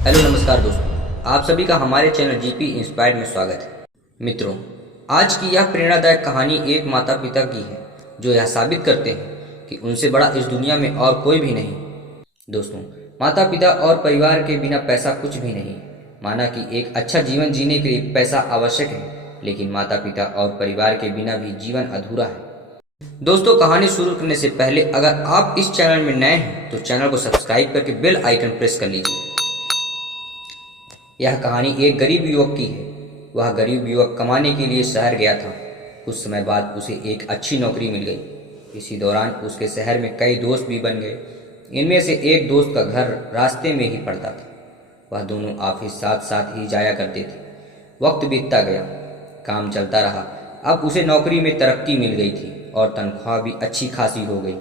Hello नमस्कार दोस्तों, आप सभी का हमारे चैनल जीपी इंस्पायर्ड में स्वागत है। मित्रों, आज की यह प्रेरणादायक कहानी एक माता पिता की है जो यह साबित करते हैं कि उनसे बड़ा इस दुनिया में और कोई भी नहीं। दोस्तों, माता पिता और परिवार के बिना पैसा कुछ भी नहीं। माना कि एक अच्छा जीवन जीने के लिए पैसा आवश्यक है, लेकिन माता पिता और परिवार के बिना भी जीवन अधूरा है। दोस्तों, कहानी शुरू करने से पहले अगर आप इस चैनल में नए हैं तो चैनल को सब्सक्राइब करके बेल आइकन प्रेस कर लीजिए। यह कहानी एक गरीब युवक की है। वह गरीब युवक कमाने के लिए शहर गया था। कुछ समय बाद उसे एक अच्छी नौकरी मिल गई। इसी दौरान उसके शहर में कई दोस्त भी बन गए। इनमें से एक दोस्त का घर रास्ते में ही पड़ता था। वह दोनों ऑफिस साथ साथ ही जाया करते थे। वक्त बीतता गया, काम चलता रहा। अब उसे नौकरी में तरक्की मिल गई थी और तनख्वाह भी अच्छी खासी हो गई।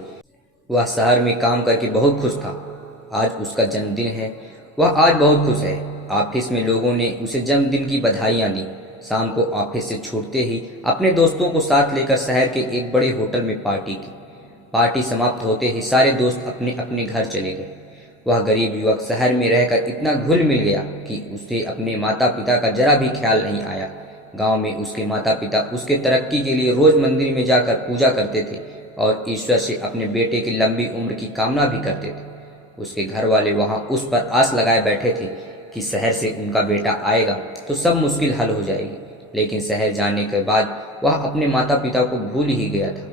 वह शहर में काम करके बहुत खुश था। आज उसका जन्मदिन है। वह आज बहुत खुश है। ऑफिस में लोगों ने उसे जन्मदिन की बधाइयाँ दी। शाम को ऑफिस से छूटते ही अपने दोस्तों को साथ लेकर शहर के एक बड़े होटल में पार्टी की। पार्टी समाप्त होते ही सारे दोस्त अपने अपने घर चले गए। वह गरीब युवक शहर में रहकर इतना घुल मिल गया कि उसे अपने माता पिता का जरा भी ख्याल नहीं आया। गांव में उसके माता पिता उसके तरक्की के लिए रोज मंदिर में जाकर पूजा करते थे और ईश्वर से अपने बेटे की लंबी उम्र की कामना भी करते थे। उसके घर वाले वहां उस पर आस लगाए बैठे थे कि शहर से उनका बेटा आएगा तो सब मुश्किल हल हो जाएगी। लेकिन शहर जाने के बाद वह अपने माता पिता को भूल ही गया था।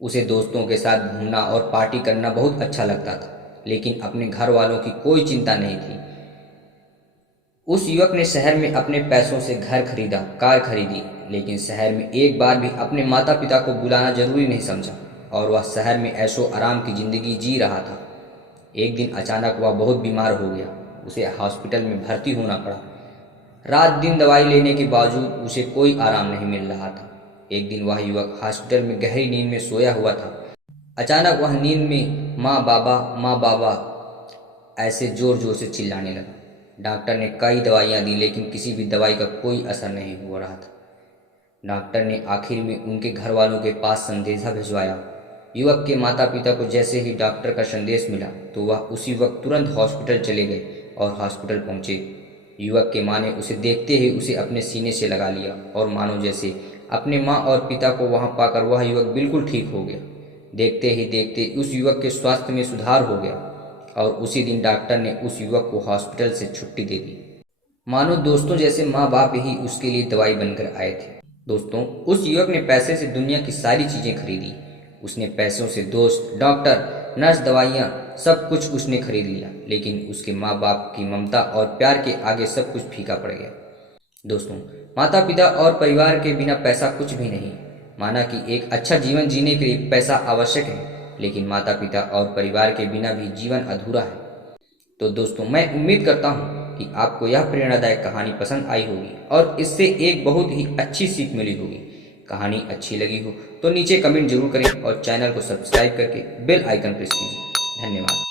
उसे दोस्तों के साथ घूमना और पार्टी करना बहुत अच्छा लगता था, लेकिन अपने घर वालों की कोई चिंता नहीं थी। उस युवक ने शहर में अपने पैसों से घर खरीदा, कार खरीदी, लेकिन शहर में एक बार भी अपने माता पिता को बुलाना जरूरी नहीं समझा और वह शहर में ऐशो आराम की जिंदगी जी रहा था। एक दिन अचानक वह बहुत बीमार हो गया। उसे हॉस्पिटल में भर्ती होना पड़ा। रात दिन दवाई लेने के बावजूद उसे कोई आराम नहीं मिल रहा था। एक दिन वह युवक हॉस्पिटल में गहरी नींद में सोया हुआ था। अचानक वह नींद में माँ बाबा ऐसे जोर जोर से चिल्लाने लगा। डॉक्टर ने कई दवाइयाँ दी, लेकिन किसी भी दवाई का कोई असर नहीं हो रहा था। डॉक्टर ने आखिर में उनके घर वालों के पास संदेशा भिजवाया। युवक के माता पिता को जैसे ही डॉक्टर का संदेश मिला तो वह उसी वक्त तुरंत हॉस्पिटल चले गए और हॉस्पिटल पहुंचे। युवक के माँ ने उसे देखते ही उसे अपने सीने से लगा लिया और मानो जैसे अपने माँ और पिता को वहां पाकर वह युवक बिल्कुल ठीक हो गया। देखते ही देखते उस युवक के स्वास्थ्य में सुधार हो गया और उसी दिन डॉक्टर ने उस युवक को हॉस्पिटल से छुट्टी दे दी। मानो दोस्तों जैसे माँ बाप ही उसके लिए दवाई बनकर आए थे। दोस्तों, उस युवक ने पैसे से दुनिया की सारी चीजें खरीदी। उसने पैसों से दोस्त, डॉक्टर, नर्स, दवाइयाँ सब कुछ उसने खरीद लिया, लेकिन उसके माँ बाप की ममता और प्यार के आगे सब कुछ फीका पड़ गया। दोस्तों, माता पिता और परिवार के बिना पैसा कुछ भी नहीं। माना कि एक अच्छा जीवन जीने के लिए पैसा आवश्यक है, लेकिन माता पिता और परिवार के बिना भी जीवन अधूरा है। तो दोस्तों, मैं उम्मीद करता हूँ कि आपको यह प्रेरणादायक कहानी पसंद आई होगी और इससे एक बहुत ही अच्छी सीख मिली होगी। कहानी अच्छी लगी हो तो नीचे कमेंट जरूर करें और चैनल को सब्सक्राइब करके बेल आइकन प्रेस कीजिए। धन्यवाद।